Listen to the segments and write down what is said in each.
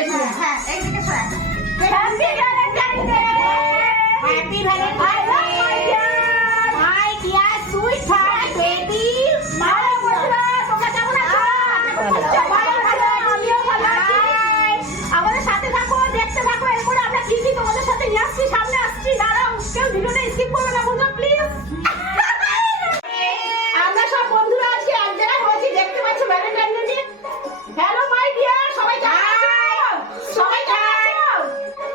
একদিকে সরে একদিকে সরে। Happy Valentine day happy Valentine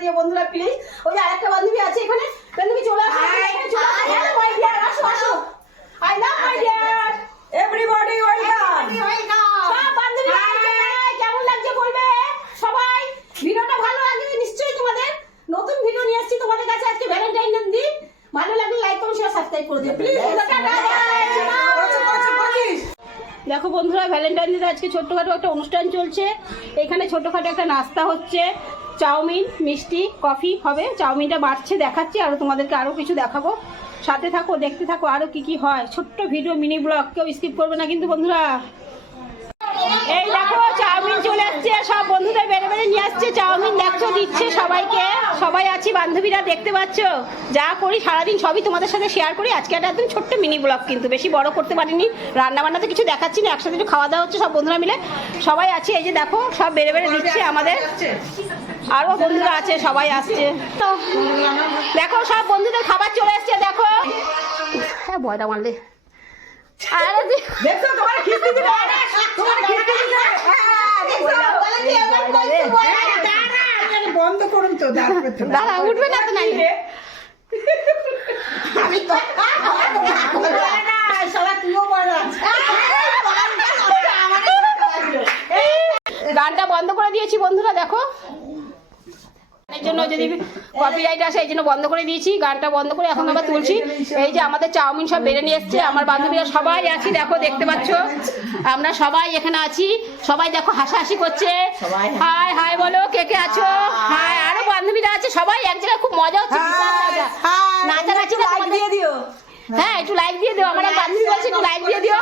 দিও বন্ধুরা প্লিজ ওই যে আরেকটা বান্ধবী আছে এখানে। বান্ধবী চলে আসো চলে আসো। মাই ডিয়ার আসো আসো। I love my dear everybody welcome সব বান্ধবীরা কেমন লাগছে? বলবে। সবাই ভিডিওটা ভালো লাগবে নিশ্চয়ই তোমাদের নতুন ভিডিও নিয়ে আসছি তোমাদের কাছে আজকে ভ্যালেন্টাইন দিন। ভালো লাগলে লাইক কমেন্ট শেয়ার সাবস্ক্রাইব করে দিও। প্লিজ দেখো বন্ধুরা ভ্যালেন্টাইন ডে আজকে ছোট্টখাটো একটা অনুষ্ঠান চলছে। এখানে ছোটখাটো একটা নাস্তা হচ্ছে। চাউমিন, মিষ্টি, কফি হবে। চাউমিনটা বাড়ছে, দেখাচ্ছি, আর তোমাদেরকে আরও কিছু দেখাবো। সাথে থাকো, দেখতে থাকো আরও কি কি হয়। ছোট্ট ভিডিও, মিনি ব্লগ, কেউ স্কিপ করবে না কিন্তু বন্ধুরা। এই দেখো, চাউমিন চলে আসছে। সব বন্ধুদের বেড়ে বেড়ে নিয়ে আসছে। চাউমিন দেখছ, দিচ্ছে সবাইকে। সবাই আছি, বান্ধবীরা দেখতে পাচ্ছ। যা করি সারাদিন সবই তোমাদের সাথে শেয়ার করি। আজকে একটা একদম ছোট্ট মিনি ব্লগ কিন্তু। বেশি বড় করতে পারিনি। রান্না বান্না তো কিছু দেখাচ্ছি না, একসাথে একটু খাওয়া দাওয়া হচ্ছে সব বন্ধুরা মিলে। সবাই আছে, এই যে দেখো, সব বেড়ে বেড়ে দিচ্ছে আমাদের। আরও বন্ধুরা আছে সবাই আসছে। দেখো সব বন্ধুদের খাবার চলে আসছে দেখো। হ্যাঁ বয়টা মারলে। হ্যাঁ হ্যাঁ, বন্ধ করুন তো দাঁড়া উঠবে না তো নাই আমি তো সবাই তুইও বড় গানটা বন্ধ করে দিয়েছি বন্ধুরা দেখো। এর জন্য যদি কপিরাইট আসে এই জন্য বন্ধ করে দিয়েছি গানটা বন্ধ করে এখন আবার তুলছি। এই যে আমাদের চাউমিন সব বেড়ে নিয়ে এসছে আমার বান্ধবীরা সবাই আছি দেখো দেখতে পাচ্ছ। আমরা সবাই এখানে আছি সবাই দেখো হাসাহাসি করছে। হাই হাই বলো কে কে আছো? হাই আরও বান্ধবীরা আছে সবাই এক জায়গায় খুব মজা হচ্ছে নাচানাচি দিয়ে দিও। হ্যাঁ একটু লাইক দিয়ে দিও আমার বান্ধবী বলছে একটু লাইক দিয়ে দিও।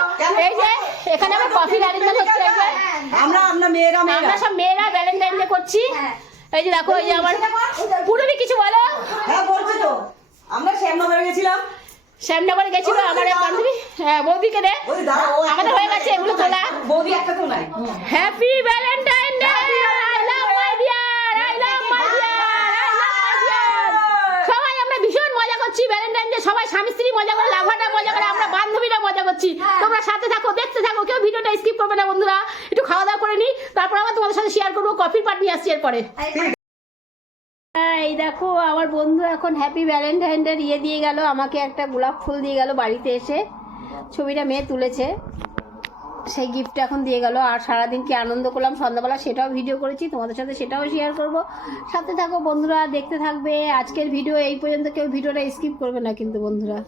এই যে এখানে আমার কফি অ্যারেঞ্জমেন্ট হচ্ছে আমরা আমরা মেয়েরা মেয়েরা। আমরা সব মেয়েরা ভ্যালেন্টাইন ডে করছি। এই যে দেখো এই যে আমার পুরবি কিছু বলো? হ্যাঁ বলছি তো। আমরা শ্যামনগরে গেছিলাম। শ্যামনগরে গেছিল আমার এক বান্ধবী? হ্যাঁ বৌদিকে দে। আমাদের হয়ে গেছে এগুলো তোলা। বৌদি একটা তো নাই happy Valentine day I love my dear I love my dear I love my dear সবাই আমরা ভীষণ মজা করছি ভ্যালেন্টাইন ডে সবাই স্বামী স্ত্রী মজা করে লাভাটা মজা করে আমরা বান্ধবীরা মজা করছি। তোমরা সাথে থাকো দেখতে থাকো কেউ ভিডিওটা স্কিপ করবে না বন্ধুরা। একটু খাওয়া দাওয়া করে নি তারপর সাথে শেয়ার করব পাট নিয়ে আসছি এরপরে। এই দেখো, আমার বন্ধু এখন হ্যাপি ভ্যালেন্টাইন ডে ইয়ে দিয়ে গেল, আমাকে একটা গোলাপ ফুল দিয়ে গেল বাড়িতে এসে। ছবিটা মেয়ে তুলেছে, সেই গিফট এখন দিয়ে গেল। আর সারাদিন কি আনন্দ করলাম সন্ধ্যাবেলা সেটাও ভিডিও করেছি, তোমাদের সাথে সেটাও শেয়ার করব। সাথে থাকো বন্ধুরা, দেখতে থাকবে। আজকের ভিডিও এই পর্যন্ত, কেউ ভিডিওটা স্কিপ করবে না কিন্তু বন্ধুরা।